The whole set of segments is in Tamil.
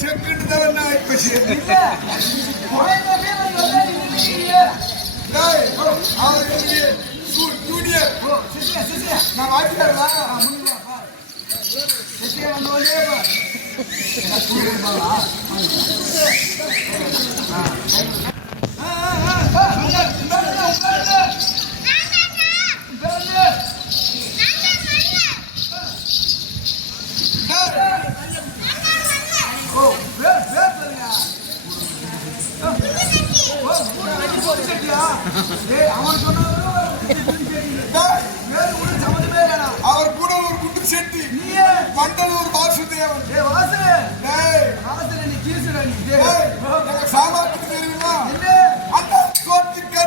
செக்குன்னு தான் ஆயிப்போச்சு. ஜூனியர் நான் வாங்கிட்டா அவர் கூட ஒரு குண்டு செட்டி பண்டலூர் வாசுதேவன் சாமாத்துக்கு தெரியுமா அந்த சோத்திற்கு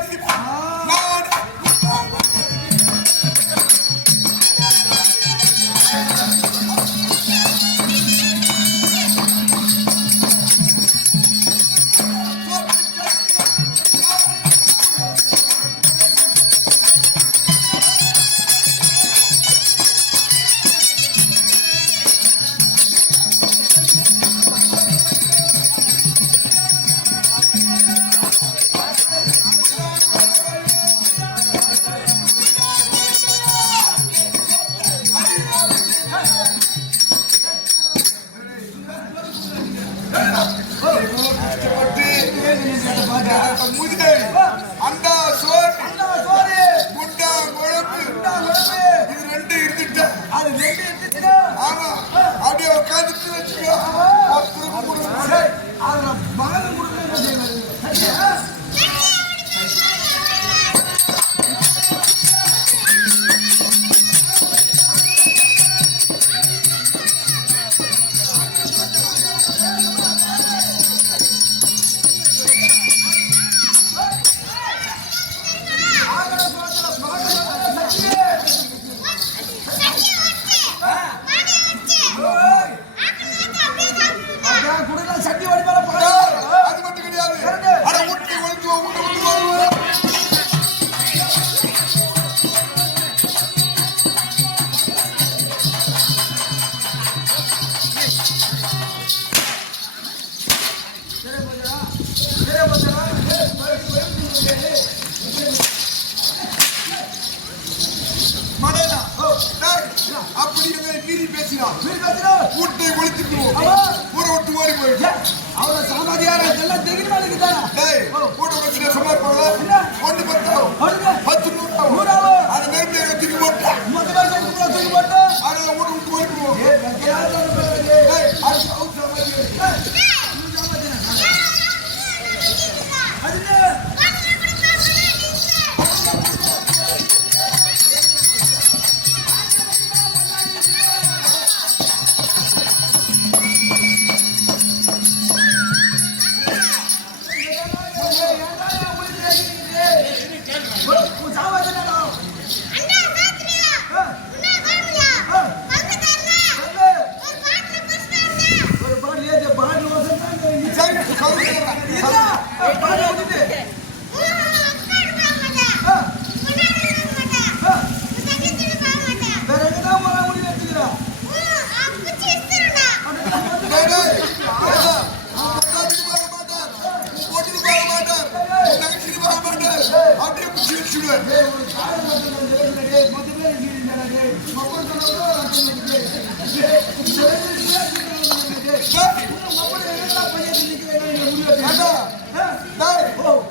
அந்த சோறு குண்டா குழம்பு இது ரெண்டு இருந்துட்டு ஆமா அப்படியே உட்காந்துட்டு வச்சுக்கோ அப்படி மீறி பேசினான் கூட்டை ஒழித்துக்குவோம் ஊரை விட்டு ஓடி போயிடு அவரை சாமாதியார எல்லாம் தெரியுமா கூட வச்சு சும்மா இருப்பாங்க ஒன்று 10 100 அதை நெருப்பில் தூக்கி போட்டேன் தூக்கி போட்டேன் அதை ஊரை விட்டு ஓடிடுவோம்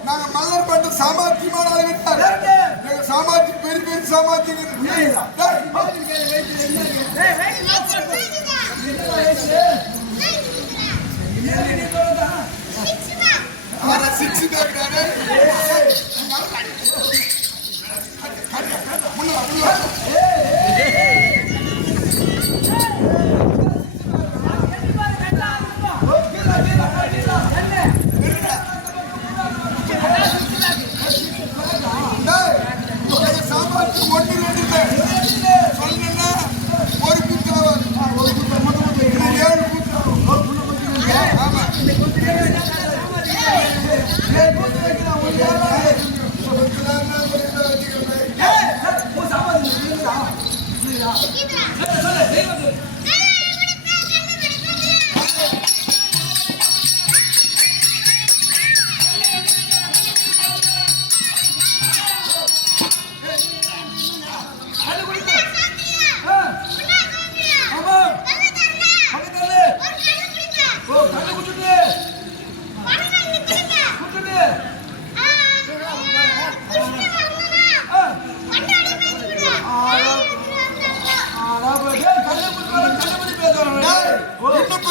நாங்க மல்லர் பண்ற சாமர்த்தியமான சாமர்த்தி பெரிய பெரிய சாமர்த்தியம்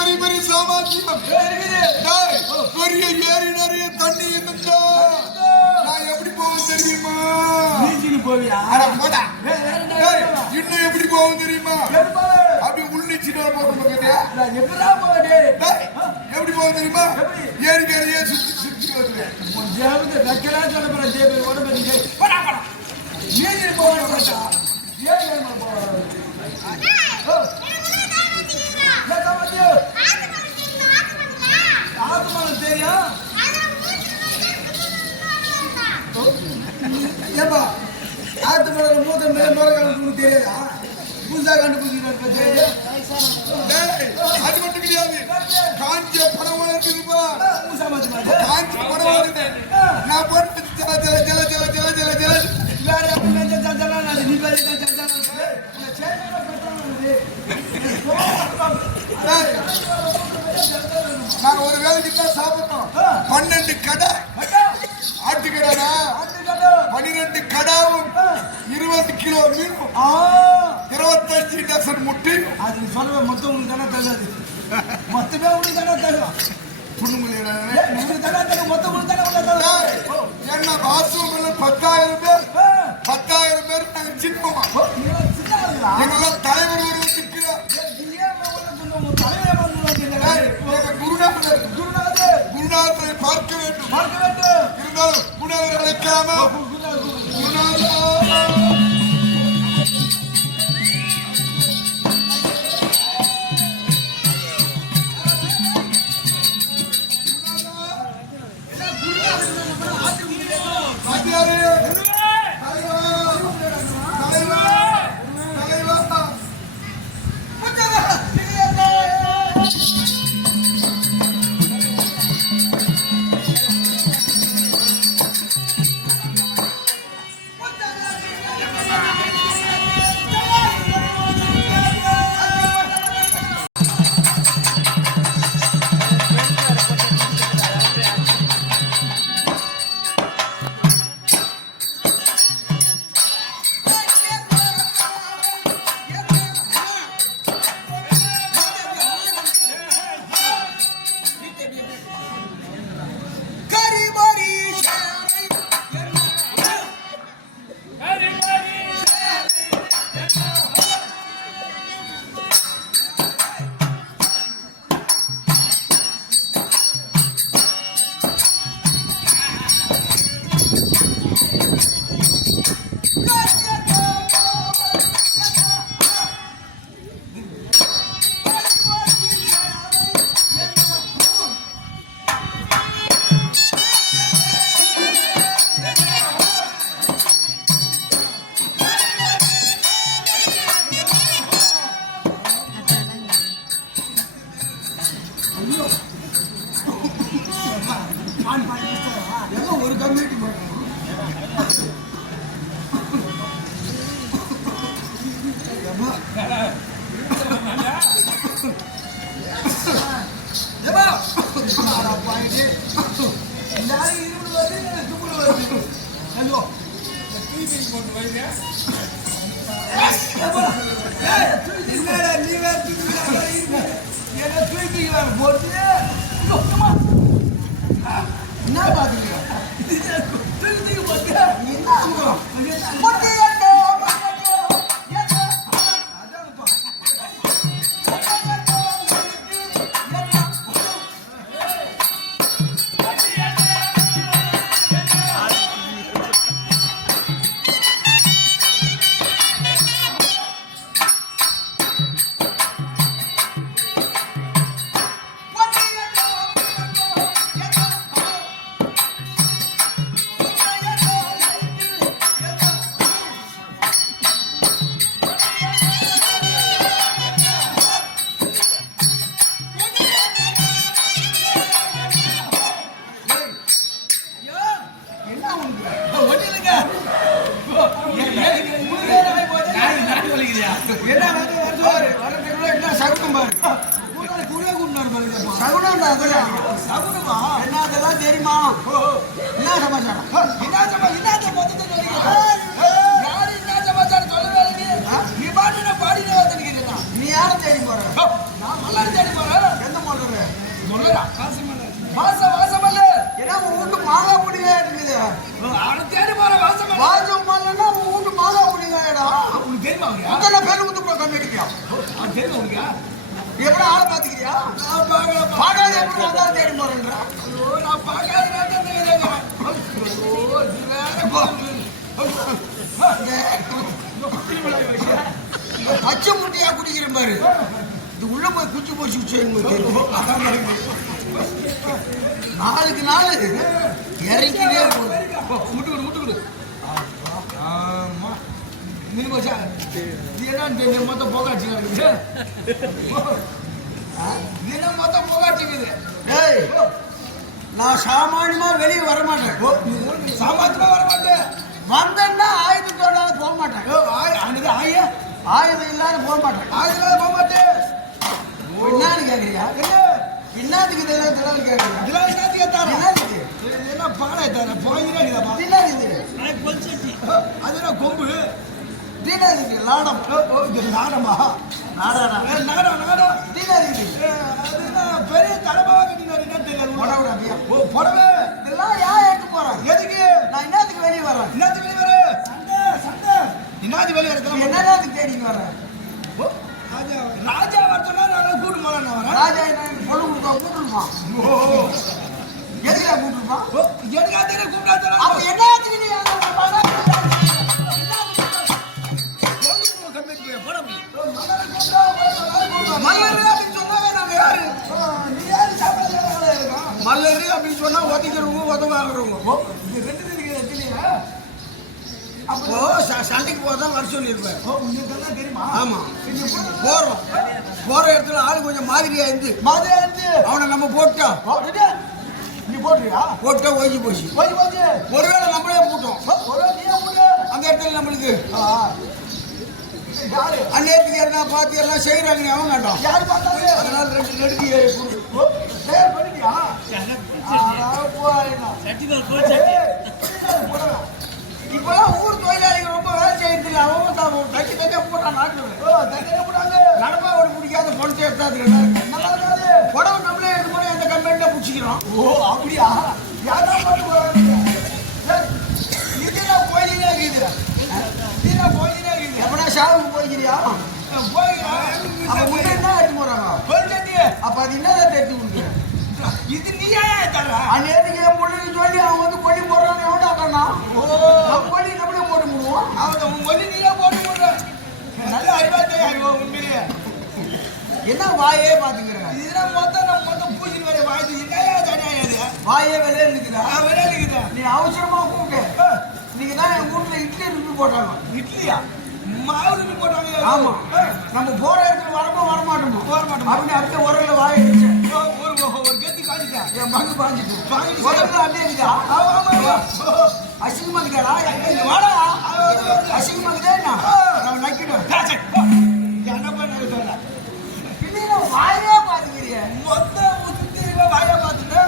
பெரிய பெரிய சாமாஜியம் பெரிய ஏரி நிறைய தண்ணி இருந்தா நான் எப்படி போவேன் தெரியுமா? போவியா? இன்னும் எப்படி போவோம் தெரியுமா? அப்படி உள்நீச்சிட்டு போகணும். எப்படி போவோம் தெரியுமா? ஏரிக்கரையே சுத்தி சுத்தி வருவேன். தெரியும் ஏப்பா ஆத்து மரம் மூத்த மேல மரம் தெரியாதா? புதுசா கண்டுபிடிச்சிருக்க அது மட்டும் கிடையாது. காஞ்சி படம் இருக்குதுப்பா. காஞ்சி படம் நான் போட்டு ஜல ஜல ஜல ஜல ஜல ஜல ஜல நான் ஒரு வேலைக்கு தான் சாப்பிடணும். 12 கடை ஆட்டுக்கடா 12 கடாவும் 20 கிலோ மீனும் 25 டசன் முட்டை. அது சொல்ற மொத்தம் உங்களுக்கு தானே தருது. மொத்தமே உங்களுக்கு தானே தருவோம். என்ன வாசம் 10,000 பேர் 10,000 பேர் நாங்க சின்னமா எங்கெல்லாம் தலைவர் குருநாதரை பார்க்க வேண்டும். இருந்தாலும் குருநாதர் அழைக்காம ஒரு கம்யூனிட்டி என்ன பாத்தீங்க என்னதெல்லாம் தெரியுமா? என்ன சமாச்சாரம்? நீ பாட்டு பாடினே வந்து நீ யாரை தேடி போற? நான் மல்லாடி தேடி போறேன். எந்த தெரியுமா அத்தனை பேர் வந்து கூட கம்மிட்டியா தெரியும் உனக்கு எப்படி ஆளை பாத்துக்கிறியா நான் பார்க்கல பாடாத எப்படி அதான் தேடி போறேன்றா நான் பார்க்காத பச்சை முட்டையா குடிக்கிற பாரு இது உள்ள போய் குச்சி போச்சு நாளுக்கு நாள் இறங்கினே முட்டுக்குடு நீங்க போச்சா இது என்ன மொத்தம் போகாட்சி இது மொத்தம் போகாட்சிக்குது ஏய் நான் சாமானியமா வெளியே வரமாட்டேன் சாமானியமா வரமாட்டேன் வந்தேன்னா ஆயுதத்தோட போக மாட்டேன் ஆயுதம் இல்லாத போக மாட்டேன் ஆயுதம் இல்லாத போக மாட்டேன் என்னன்னு கேக்குறியா என்னத்துக்கு இதெல்லாம் கேக்குறீங்க இதெல்லாம் என்னத்துக்கு கேட்டாரு என்னதுக்கு என்ன பாடா தானே போயிரே என்னது அது என்ன கொம்பு தீனாதிக்கு லாடம் இது நாடமா நாடா நாடம் தீனாதிக்கு அது என்ன பெரிய தலைமாவா கட்டினாரு என்ன தெரியாது புடவை அப்படியா புடவை இதெல்லாம் யார் எடுத்து போறேன் எதுக்கு நான் என்னத்துக்கு வெளியே வரேன் என்னத்துக்கு வெளியே வர சண்டை என்னது வெளியே வரது என்னத்துக்கு தேடிக்கு வரேன் ராஜா வரதுனா நான் கூட்டு போல நான் வரேன் ராஜா என்ன பொண்ணு கொடுத்தா கூட்டுமா எதுக்கா கூட்டுமா எதுக்கா தெரிய கூப்பிட்டா அப்ப என்னத்துக்கு நீ மல்லரு அப்படின்னு சொன்னா ஒதுக்கிறவங்க உதவாகிறவங்க அப்போ சண்டைக்கு போதான் வர சொல்லியிருப்பேன் தெரியுமா ஆமா போறோம் போற இடத்துல ஆளு கொஞ்சம் மாதிரியா இருந்து அவனை நம்ம போட்டோம் நீ போடுறியா போட்டா ஓய்ச்சி போச்சு ஒருவேளை நம்மளே போட்டோம் அந்த இடத்துல நம்மளுக்கு அந்நேரத்துக்கு யாருனா பார்த்து யாருனா செய்யறாங்க அவன் வேண்டாம் யாரு பார்த்தாரு அதனால ரெண்டு நெடுக்கி இப்பெல்லாம் ஊர் தொழிலாளிகள் ரொம்ப வேலை செய்யறதில்ல அவன் தட்டி தட்டியா போட்டான் நாட்டு நடப்பாவோட பிடிக்காத பணத்தை எடுத்தாது நல்லா இருக்காது புடவை நம்மளே எடுத்து போய் அந்த கம்பெனில பிடிச்சிக்கிறோம் ஓ அப்படியா யாரா பாட்டு இதுதான் போயினே இருக்குது இதுதான் போயினே இருக்குது எப்படா ஷாவுக்கு போய்க்கிறியா அப்ப முன்ன என்ன எடுத்து போறாங்க அப்ப அது என்னதான் தேடி கொடுக்குறேன் இது நீயா தர அன்னைக்கு என் பொண்ணுக்கு சொல்லி அவன் வந்து கொல்லி போடுறான்னு எவ்வளோ அக்கண்ணா நம்ம கொல்லி நம்மளே போட்டு போடுவோம் அவன் உன் கொல்லி நீயா போட்டு போடுற நல்ல அறிவாத்தே அறிவோ உண்மையிலேயே என்ன வாயே பாத்துக்கிறேன் இதெல்லாம் மொத்தம் பூஜை வரை வாய்த்து என்னையா தனியா வாயே வெளியே இருக்குதா வெளியே இருக்குதா நீ அவசரமா கூப்பிட்டு நீங்க தான் என் வீட்டுல இட்லி ருப்பி போட்டாங்க இட்லியா மாவு ருப்பி போட்டாங்க ஆமா நம்ம போற இடத்துல வரமாட்டோம் அப்படி அப்படியே உரல வாய அடிச்சேன் ஒரு கத்தி காஞ்சிட்டா என் பங்கு பாஞ்சிட்டு உரல அப்படியே இருக்குதா அசிங்கமா இருக்காடா வாடா அசிங்கமா இருக்குதா நம்ம நக்கிடும் என்ன பண்ண சொல்ற பின்ன வாயே பாத்துக்கிறிய மொத்தம் வாயா பாத்துட்டு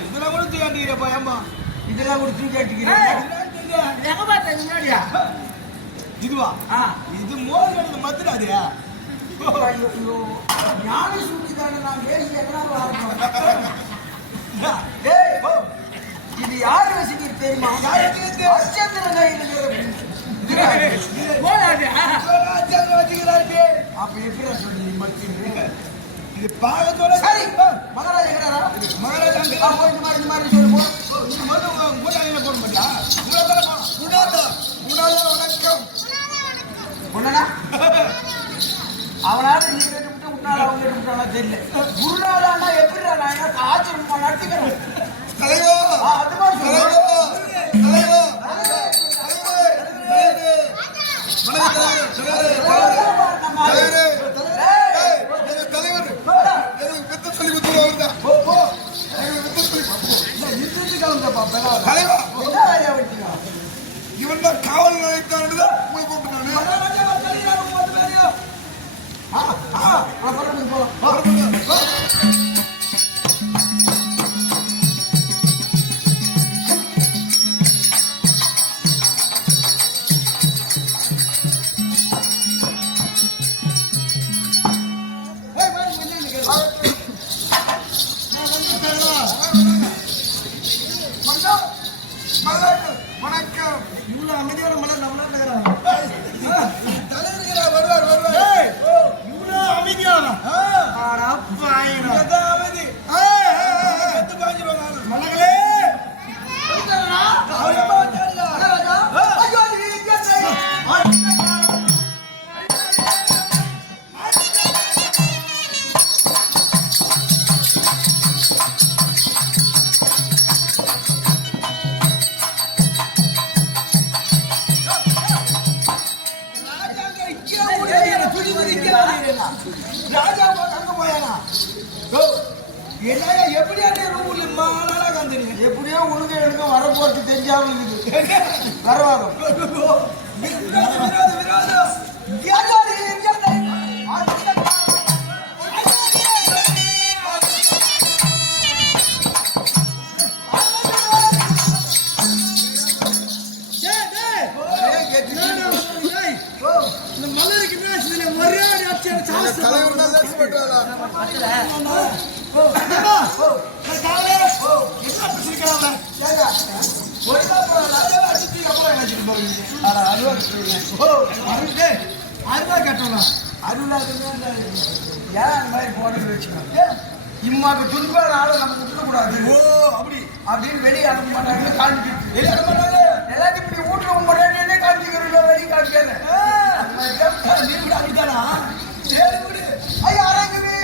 இதெல்லாம் கூட தூக்கிட்டீங்கப்பா ஏம்பா இதெல்லாம் கூட தூக்கி அடிக்கிறேன் எங்க பார்த்தா முன்னாடியா இதுவா இது மோர் கடையில மத்துடாது ஞான சூட்டி தானே நான் பேசி இது யாரு ரசிக்கிறது தெரியுமா அச்சந்திரன் அப்ப எப்படி சொல்லி மத்திய இது பாகத்தோட சரி மகாராஜா இருக்கிறாரா மகாராஜா இந்த மாதிரி சொல்லுவோம் மூட்டாளியில போட மாட்டா வணக்கம் உன்னடா அவனால நீ கேட்டு விட்டாலும் அவங்க விட்டாலா தெரியல குருநாதானா எப்படி நான் ஆச்சரியம் நடத்திக்கிறேன் தலைவா அது மாதிரி தலைவா இவன் தான் காவல் நிலையத்தான் வணக்கம் இவ்வளவு அமைதியான மலர் நம்மளால ராஜா அங்க போயானா என்ன எப்படியா ரூம்ல நாளா காந்தீங்க எப்படியோ உனக்கு எனக்கு வர போறது தெரிஞ்சாம இருக்குது வரவாங்க இம்மாக்கு துன்பம் ஆள நம்ம விட்டுக்கூடாது அப்படின்னு வெளியே அனுப்ப மாட்டாங்க காமிச்சு வெளியே அனுப்ப மாட்டாங்க எல்லாத்தையும் இப்படி வீட்டுல முன்னாடியே காமிச்சுக்கிறோம் வெளியே காமிக்காங்க அப்படித்தானா சரி ஐயா அரங்குமே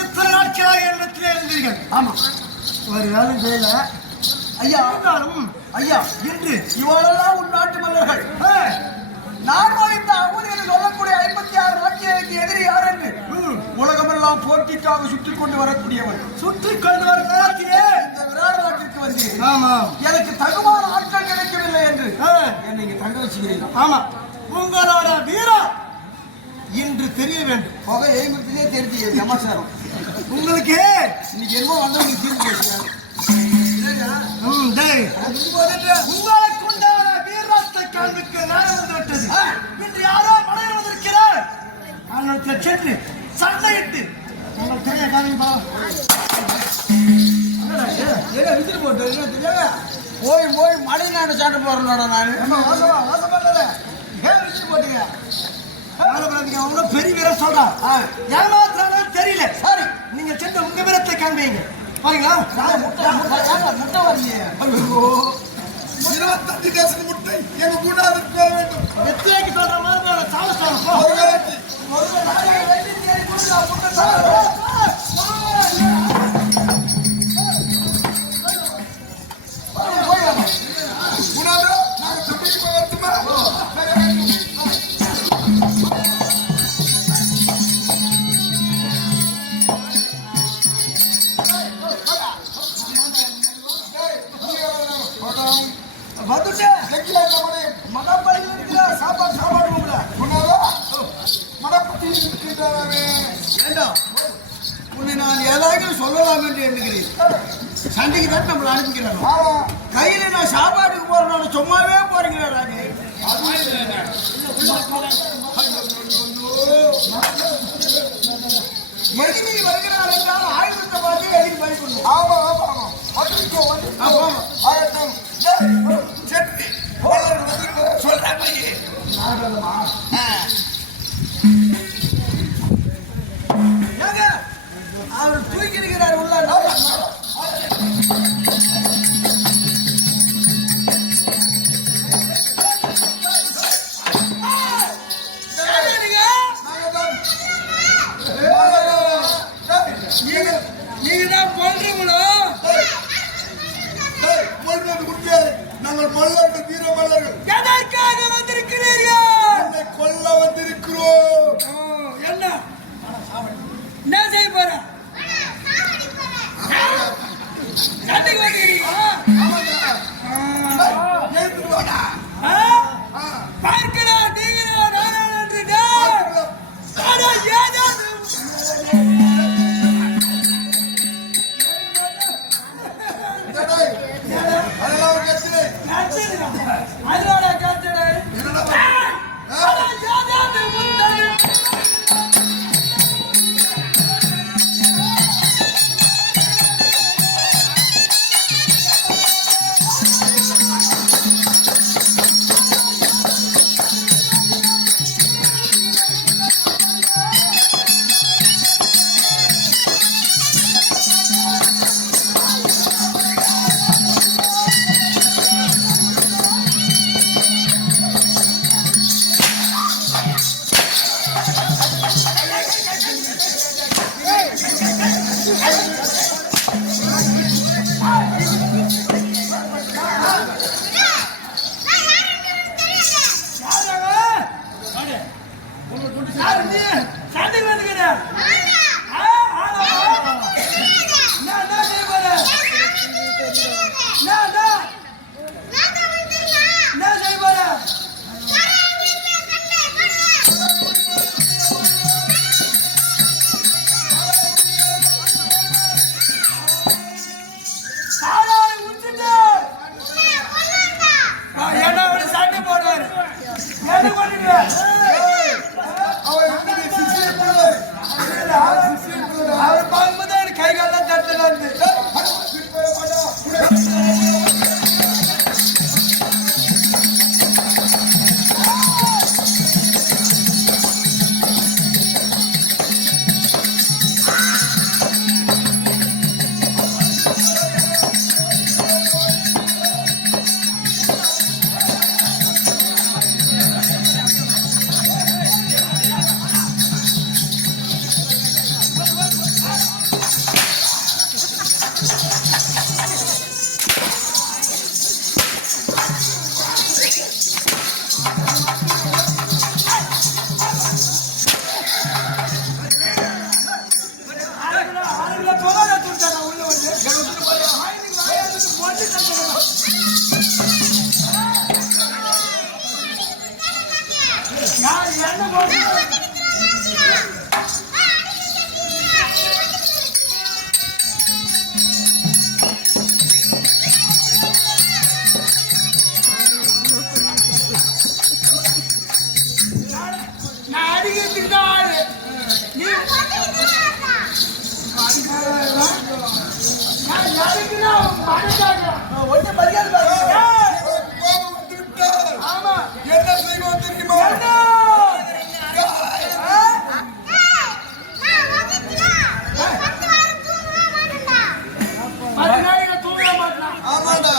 இத்தனை நாட்களாக இடத்திலே இருந்தீர்கள். ஆமா, ஒரு வேலை செய்யல ஐயா. ஐயா, இன்று இவளெல்லாம் உன் நாட்டு மன்னர்கள் நான் இந்த அவதிகளை சொல்லக்கூடிய 56 நாட்களுக்கு எதிரி யார் என்று உலகமெல்லாம் போட்டிக்காக சுற்றி கொண்டு வரக்கூடியவன். சுற்றி கொண்டு வரும் நேரத்திலே இந்த விராட நாட்டிற்கு வந்து எனக்கு தகுமான ஆட்கள் கிடைக்கவில்லை என்று என்னை இங்க தங்க வச்சுக்கிறீங்க. ஆமா, உங்களோட வீரம் இன்று தெரிய வேண்டும். புகை எய்மத்திலே தெரிஞ்சு சமாச்சாரம் உங்களுக்கு இன்னைக்கு என்ன வந்தவங்க தீர்ந்து பேசுறாங்க. உங்களுக்கு உண்டான வீரத்தை காண்பிக்க நேரம் வந்து விட்டது. இன்று யாரோ மலையில் வந்திருக்கிறார். அவர்களுக்கு சென்று சண்டையிட்டு உங்கள் கையை காமிப்பா. போய் போய் மழை நான் சாப்பிட்டு போறேன். நான் போட்டீங்க பெரிய வீரம் சொல்றான். ஏமாத்திரம் தெரியல. சரி, நீங்க சென்று உங்க வீரத்தை காண்பீங்க. பாருங்களா, முட்டை வரீங்க. 25 டேஷன் முட்டை எங்க கூடாதுக்கு போக வேண்டும். எத்தனைக்கு சொல்ற மாதிரி சாவஸ்தான் சொல்லலாம் என்று எண்ணுகிறேன். சண்டைக்கு தான் நம்மளை அனுப்பிக்கிறாங்க. கையில நான் சாப்பாட்டுக்கு போறேன், சும்மாவே போறீங்களா? ராஜே எதிரி வருகிறார் என்றால் ஆயுதத்தை பார்த்து எதிரி பயப்படணும். ஆமா ஆமா ஆமா, ஆகட்டும். அவர் தூக்கி இருக்கிறார் உள்ள. நீங்க தான் கொல்றீங்களோ? நாங்கள் மல்லர்கள், வீர மல்லர்கள். எதற்காக வந்திருக்கிறீர்கள்? கொல்ல வந்திருக்கிறோம். என்ன செய்ய போற? சண்டைக்கு வந்திருக்கீங்களா? பார்க்கலாம் நீங்களா நானா நன்றிடா. ஆனா ஏதாவது அதனால காத்துடா. அவர் பார்க்கும்போது எனக்கு கை காலம் தட்டலாம். என்ன செய்வோம் தெரியுமா? ஆமாடா.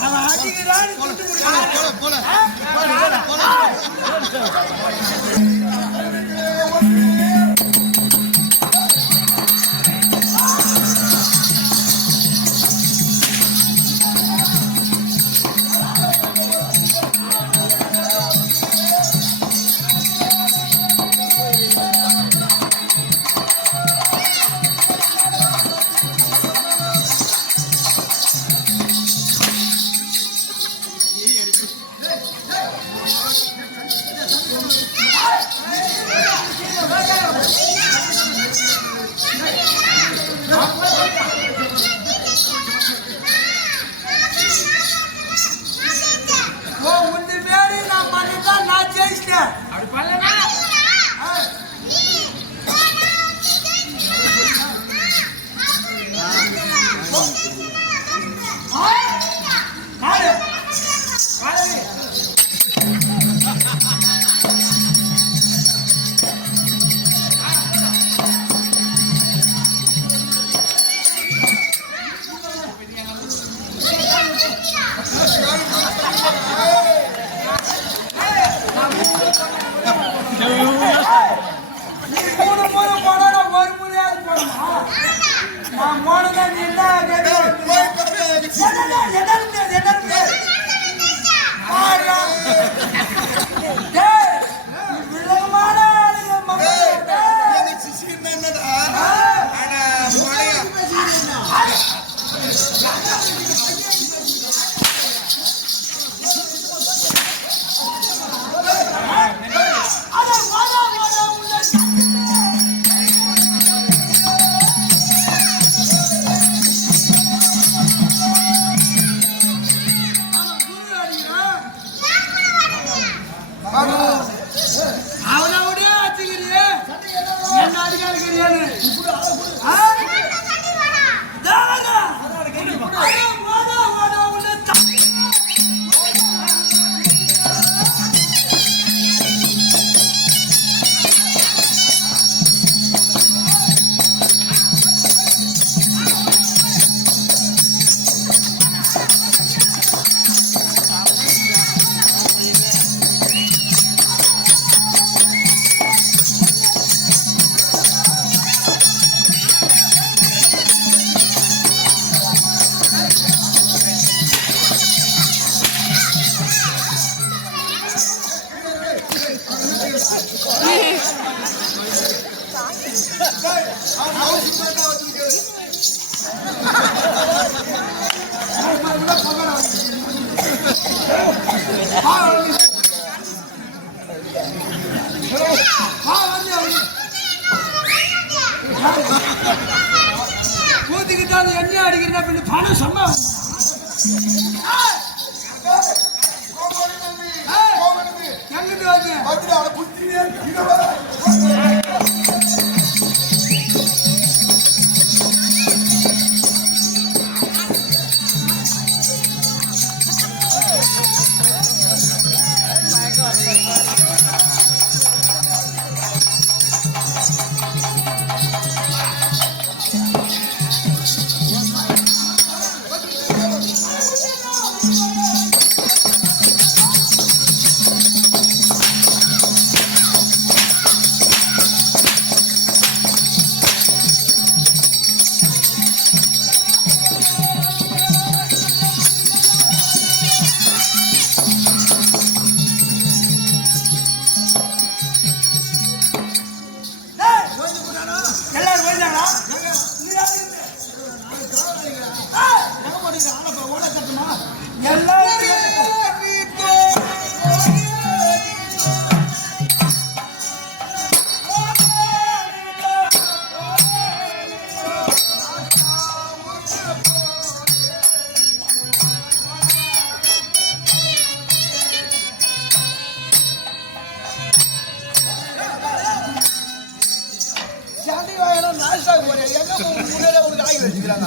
அவன் அடிக்கிறான்னு ஊத்திக்கிட்டாலும் என்ன அடிக்கிறா பின்ன பணம் சொன்னா எங்கிட்டு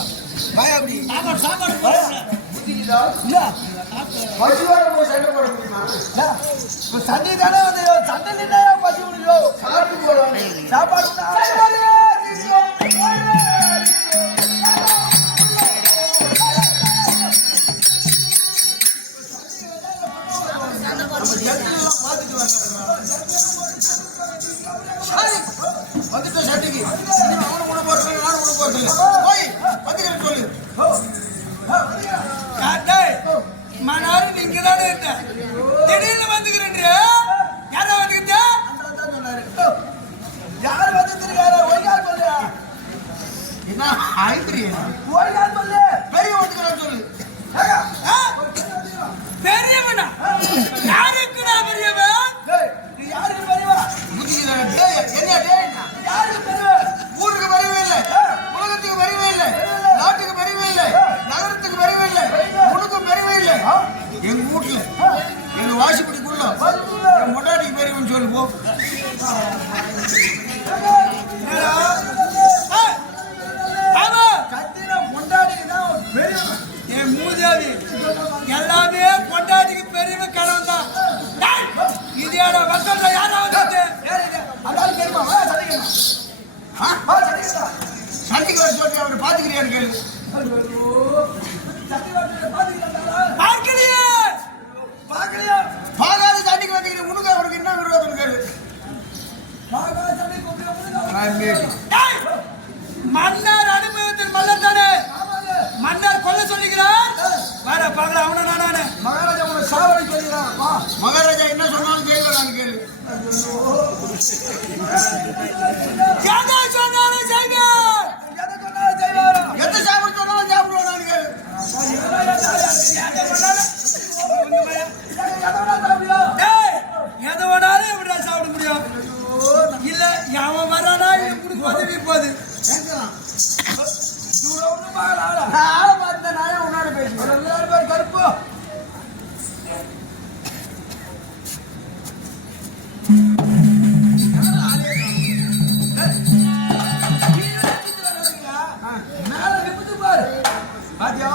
சண்டை தானே வந்து சண்டை பசி சாப்பாடு வந்துட்டோம் சட்டிக்கு அவனை உணவு போடுறேன் நானும் உணவு போடுறேன் போய் வந்துக்கிறேன் சொல்லு மனாரு நீங்க தானே இருந்த திடீர்னு வந்துக்கிறேன் யாரா வந்துக்கிட்ட யார் வந்துருக்காரு ஒய்யால் சொல்லு என்ன ஆயிடுறியா ஒய்யால் சொல்லு பெரிய வந்துக்கிறேன் சொல்லு பெரியவனா யாருக்குடா பெரியவன் யாருக்கு பெரியவா என்ன யாருக்கு பெரியவன் ஊருக்கு பெரியவே இல்லை உலகத்துக்கு பெரியவே இல்லை நாட்டுக்கு பெரியவே இல்லை நகரத்துக்கு பெரியவே இல்லை உனக்கும் பெரியவே இல்லை எங்க வீட்டுல எங்க வாசிப்படிக்குள்ள என் மொட்டாட்டிக்கு பெரியவன் சொல்லு போ என் மூதாதி எல்லாமே பொண்டாட்டிக்கு பெரியவன் கனவு தான் இதோட மக்கள் யாராவது சந்திக்கு வர சொல்லி அவரை பாத்துக்கிறியான்னு கேளு பாக்காத சண்டிக்கு வந்துக்கிறேன் உனக்கு அவருக்கு என்ன விரோதம் கேளு மன்னர் அனுபவத்தில் மல்லத்தானே மன்னர் கொல்ல சொல்லுகிறார் வேற பகல அவன நானே மகாராஜா உன சாவடி சொல்லுகிறான் மகாராஜா என்ன சொன்னாலும் கேட்கறான்னு கேளு எதை சொன்னாலும் செய்வார் எந்த சாப்பிட சொன்னாலும் சாப்பிடுவான்னு கேளு எதை வேணாலும் எப்படி சாப்பிட முடியும் இல்ல அவன் வரானா உனக்கு உதவி போகுது ஆளை பார்த்த நாய உன்னோட பேசுறேன் கருப்பு மேல நிமித்து பாரு பாத்தியா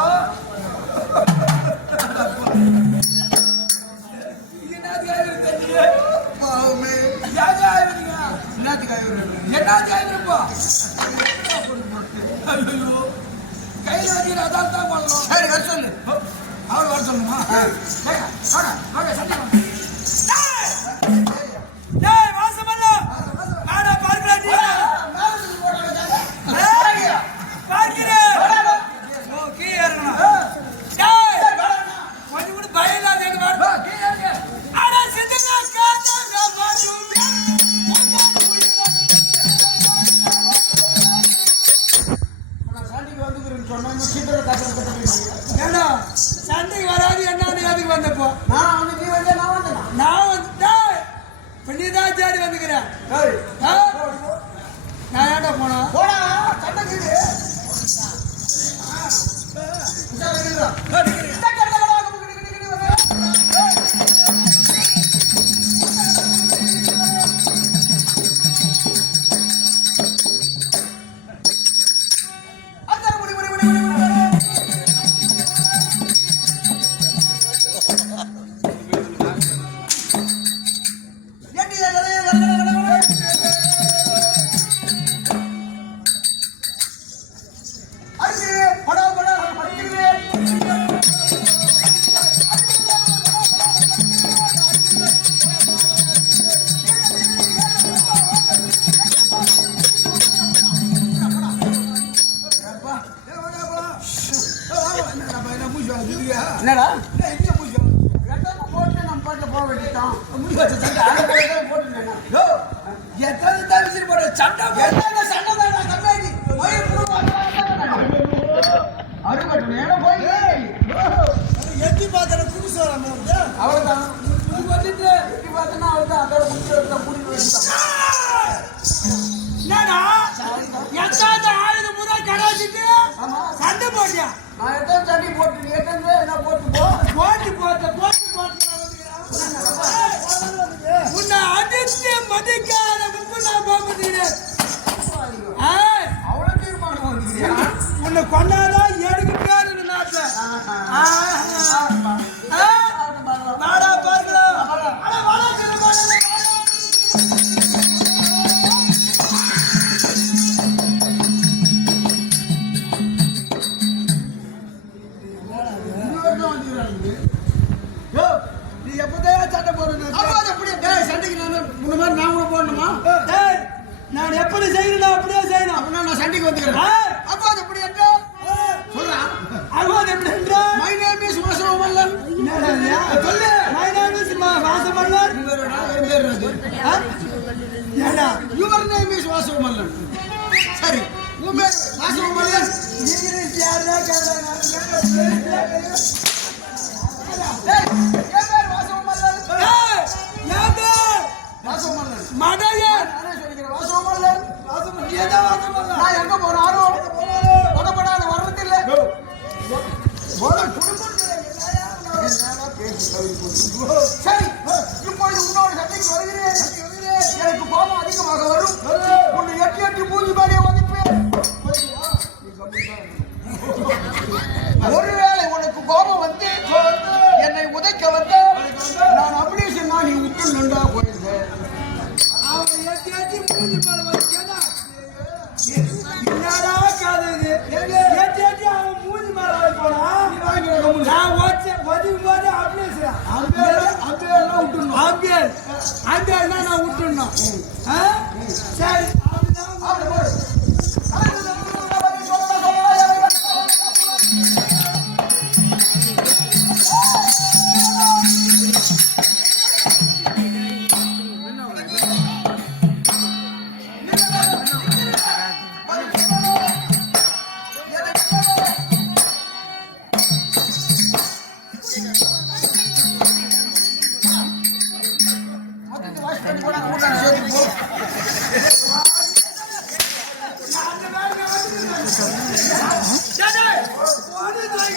கையில் வச்சு அதான் தான் பண்ணணும் சரி வர சொல்லு அவர் வர சொல்லுமா சண்டைக்கு வராது என்ன அதுக்கு வந்தப்போ நான் வந்துட்டேன் நீதான் தேடி வந்துக்கிறேன் நான் ஏன்டா போனா என்னடா போட்டு நம்ம பாட்டில் போக வேண்டியதான் எத்தனை தவிச்சு போட சண்டை சண்டை தான் கம்மியாடி அறுபட்டு போய் எட்டி பார்த்தா புதுசு அவ்வளோதான் வந்துட்டு எட்டி பார்த்தோன்னா அவ்வளோதான் அதோட முடிச்சு முடிவு என்னடா எத்தாத ஆயுதம் முறை கடாச்சிட்டு சண்டை போட்டியா நான் எத்தனை சண்டை போட்டு எத்தனை என்ன போட்டு உன்னை அடித்து மதிக்காத நான் போகிறேன் அவ்வளோ தீர்மானம் வந்துக்கிறேன் உன்னை கொண்டாதான் எனக்கு பேரு நாட்டு நாடா பார்க்கலாம் போடணும். அப்ப அது எப்படி சண்டைக்கு நான் முன்ன மாதிரி நான் கூட போடணுமா? டேய், நான் எப்படி செய்யணும் அப்படியே செய்யணும். அப்படின்னா நான் சண்டைக்கு வந்துக்கிறேன். அப்ப அது எப்படி என்றா சொல்றான். அது எப்படி என்றா மை நேம் இஸ் வாசவமல்லன். சொல்லு. My name is Vasavamallan. ஏடா யுவர் நேம் இஸ் வாசவமல்லன். சரி, உன் பேர் வாசவமல்லன். இங்கிலீஷ் யாரா கேக்குறாங்க? ஏய், என் பேர் வாசவமல்லன். ஏய், என் பேர் வாசவமல்லன். மடையன். நானே சொல்லிக்கிறேன், வாசவமல்லன். ஏதோ வாசவமல்லன். நான் எங்க போனாலும் உடம்படாத வர்றதில்லை. சரி, இப்பொழுது உன்னோட சண்டைக்கு வருகிறேன். எனக்கு கோபம் அதிகமாக வரும். உன்னை எட்டி எட்டி மூஞ்சி மேலே வதிப்பேன். ஒருவேளை உனக்கு கோபம் வந்து என்னை உதைக்க வந்தால் நான் அபிலேஷன் நீ உத்து நண்டா போயிருந்தேன். அவன் ஏத்தி ஏத்தி மூஞ்சி மேல வச்சேனா என்னடா கதை இது? ஏத்தி ஏத்தி அவன் மூஞ்சி மேல வைப்பானா? நான் ஒதுக்கும் போது அப்ளேஸ்ரா அம்பேலாம் விட்டுணும். அம்பேல்னா நான் விட்டுடணும். சரி, அப்படிதான்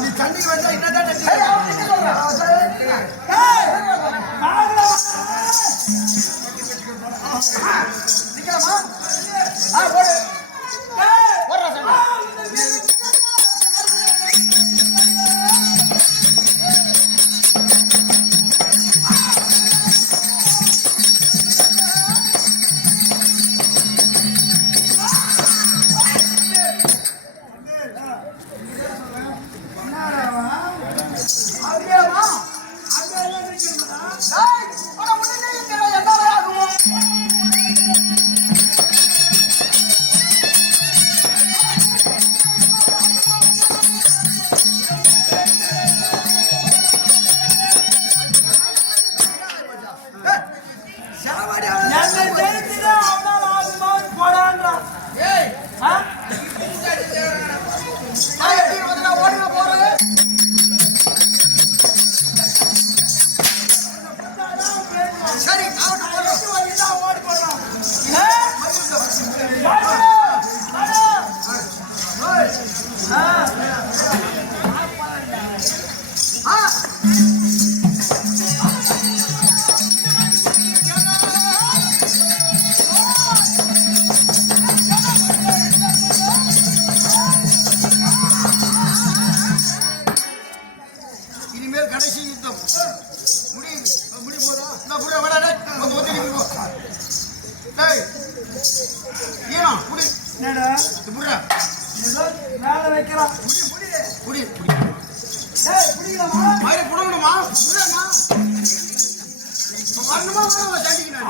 நீ தண்ணிக்கு வந்தா என்னதான் இனிமேல் கடைசி யுத்தம் முடி போதா நான் புரிய வராடே ஒதுக்கி போ. டேய் ஏனா புடி என்னடா புரிய ஏதோ வேலை வைக்கலாம். புடி புடி ஏய், புடிக்கலாமா? மயிரை புடணுமா புரியனா வரணுமா வரணுமா சண்டிக்கு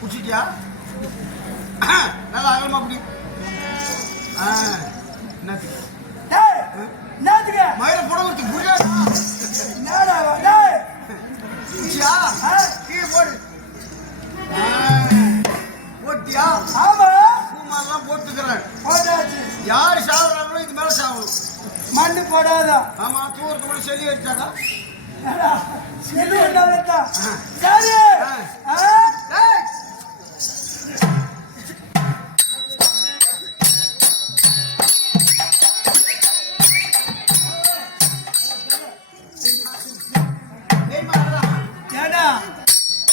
புடிச்சிட்டியா நல்லா அகலமா புடி என்னத்துக்கு டேய், என்னத்துக்கு? மயிரை புடவுறது புரியாதா என்னடா வா, டேய். புடிச்சியா கீழே போடு போட்டியா ஆமா, பூமாலாம் போட்டுக்கிறேன். போட்டாச்சு. யார் சாவுறாங்களோ இது மேல சாவணும். மண்ணு போடாதா? ஆமா, தூரத்து கூட செடி வச்சாக்கா என்னடா, செடி என்ன வைத்தா? சரி. டேய் ஏடா,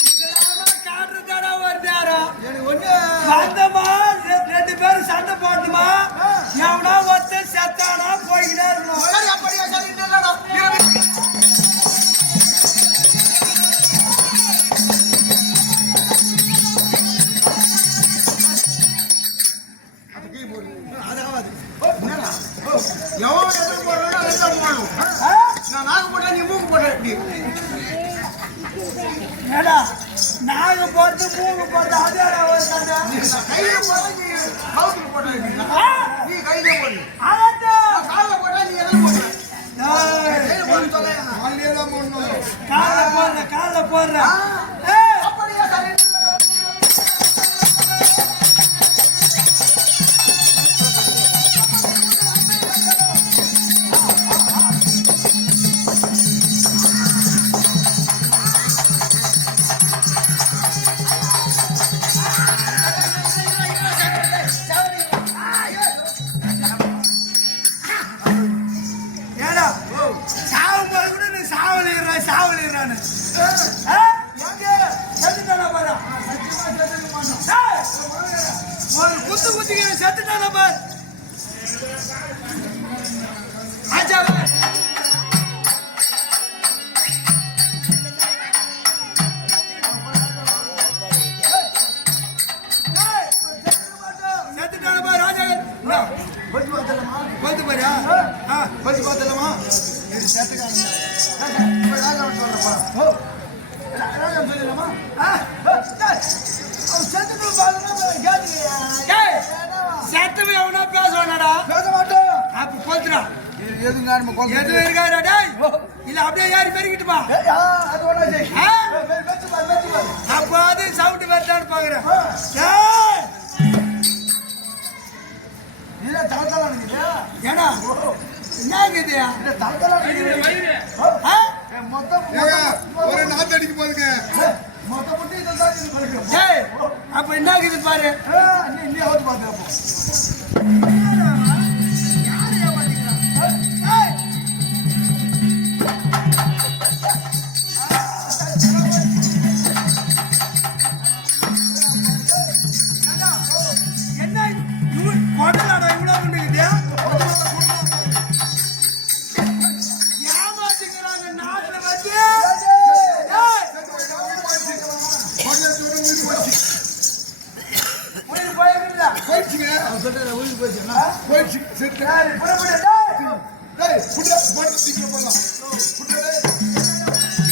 இதெல்லாம் காட்டுறதாடா வருதாரா? எனக்கு ஒண்ணு வந்தமா, ரெண்டு பேரும் சண்டை போட்டுமா, எவனா ஒருத்தன் செத்தானா போய்கிட்டே இருக்கணும். சரி அப்படியா சரி இல்லடா கையில போட்டா நீ கவுத்துல போட்டா நீ கையில போடு. ஆகட்டும். கால்ல போட்டா நீ எதுல போடுற? கையில போடு சொல்ல. காலையில தான் போடணும். கால்ல போடுற. அப்படியே சரி. ஏடா சாவும்போது கூட நீ சாவலிடுறான்னு செத்துட்டானா பாரு. ஒரு குத்துக்கிற செத்துட்டானா பாரு. ஆச்சா செத்துட்டானா பாரு ராஜாகள். பத்தி பார்த்தலமா? கொண்டு பாரியா? பத்தி பார்த்தலமா? இது செத்துக்காங்க. இப்ப ராஜா சொல்றப்பா. ஓ. ராஜா சொல்லலாமா? அவ செத்துட்டு பாருங்க கேளுங்க. செத்தவன் எவனா பேசுவானடா? பேச மாட்டோம். அப்ப கொல்றா. எது நார்ம கோல். எது இருக்காடா டேய்? இல்ல அப்படியே யாரி பெருகிட்டுமா? அது ஒண்ணா செய். ஆ? வெச்சு பாரு. அப்ப அது சவுண்ட் வரதான்னு பாக்குறேன். டேய்! இல்ல தலதல நிக்குது. ஏடா? என்னங்க இது? இந்த தலதல நிக்குது. ஆ? மொத்தம் ஏங்க, ஒரு நாத்து அடிக்க போதுங்க. மொத்தம் மட்டும் இதான் இது பண்ணுங்க. டேய்! அப்ப என்னங்க இது பாரு. நீ அவுட் பாத்து அப்போ. ஏய்! என்ன இவன் கொடலாடா இவ்வளவு பண்ணுது? ஏமாத்திக்கிறாங்க நாட்டுல வந்து. ஏய்! உயிர் போயிருக்குதா? போயிடுச்சுங்க. உயிர் போச்சுன்னா போயிடுச்சு. செத்து. ஏய், புறப்படு, டேய்! டேய், புட்டா, போட்டு தூக்கிட்டு போலாம். புட்டா, டேய்.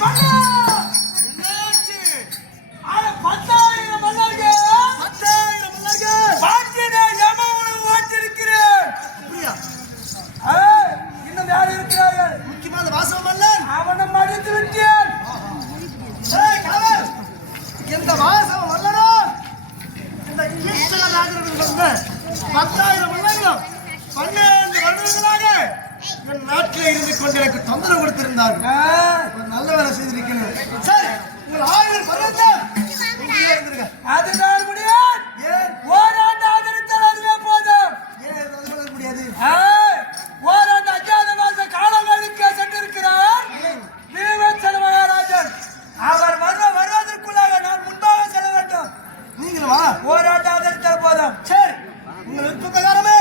பண்ணு! ஆனா 10,000 மன்னர்கள். பாட்டினை யமனுடன் ஓட்டிருக்கிறேன். ஏய், இன்னும் யார் இருக்கிறார்கள்? முக்கியமான வாசம் மன்னன். அவனை மடித்து விட்டேன். ஏய் காவல். இந்த வாசம் மன்னனா இந்த ஈஸ்வர ராஜர்கள் வந்து 10,000 மன்னர்களும் 12 வருடங்களாக என் நாட்டிலே இருந்து கொண்டு எனக்கு தொந்தரவு கொடுத்திருந்தார்கள். ஒரு நல்ல வேலை செய்திருக்கிறேன். சரி, உங்கள் ஆயுள் பருவத்தில் இங்கே இருந்திருக்க. அதுதான் முடியாது. ஏன் ஓராண்டு ஆதரித்தால் அதுவே போதும். ஏன் இது சொல்ல முடியாது? ஏய், ஓராண்டு அஞ்சாவது மாசம் காலம் கழிக்க சென்றிருக்கிறார் வீமசேன மகாராஜன். அவர் வருவதற்குள்ளாக நான் முன்பாக செல்ல வேண்டும். நீங்களும் வா. ஓராண்டு ஆதரித்தால் போதும். சரி, உங்கள் விருப்ப பிரகாரமே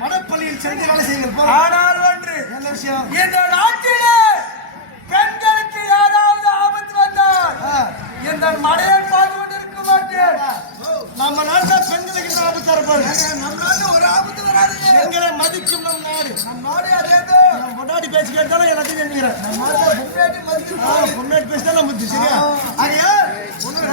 மடப்பள்ளியில் சென்று வேலை செய்யுங்கள். போறோம். ஆனால் ஒன்று, என்ன விஷயம்? இந்த நாட்டிலே பெண்களுக்கு யாராவது ஆபத்து வந்தால் இந்த மடையன் பார்த்து கொண்டிருக்க மாட்டேன். நம்ம நாட்டில் பெண்களுக்கு என்ன ஆபத்து இருப்பாரு? நம்ம நாட்டில் ஒரு ஆபத்து வராது. பெண்களை மதிக்கும் நம் நாடு. நம் நாடு அதேது. நான் முன்னாடி பேச்சு கேட்டாலும் எல்லாத்தையும் தெரிஞ்சுக்கிறேன். நம்ம நாட்டில் பொம்மையாட்டி மதிச்சு பொண்ணாடி பேசிதான் நம்ம சரியா? ஆகையா ஒண்ணு